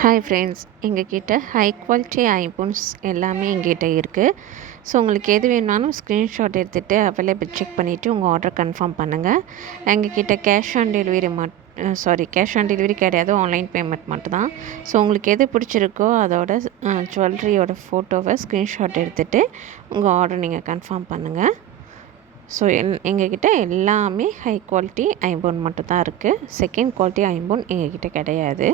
Hi friends, எங்ககிட்ட high quality iPhones எல்லாமே எங்கிட்ட இருக்குது. ஸோ உங்களுக்கு எது வேணுனாலும் ஸ்க்ரீன்ஷாட் எடுத்துகிட்டு அவைலபிள் செக் பண்ணிவிட்டு உங்கள் ஆர்டர் கன்ஃபார்ம் பண்ணுங்கள். எங்ககிட்ட கேஷ் ஆன் டெலிவரி கிடையாது, ஆன்லைன் பேமெண்ட் மட்டும்தான். ஸோ உங்களுக்கு எது பிடிச்சிருக்கோ அதோட ஜுவல்லரியோட ஃபோட்டோவை ஸ்க்ரீன்ஷாட் எடுத்துகிட்டு உங்கள் ஆர்டர் நீங்கள் கன்ஃபார்ம் பண்ணுங்கள். ஸோ எங்ககிட்ட எல்லாமே ஹை குவாலிட்டி ஐஃபோன் மட்டும்தான் இருக்குது. செகண்ட் குவாலிட்டி ஐஃபோன் எங்ககிட்ட கிடையாது.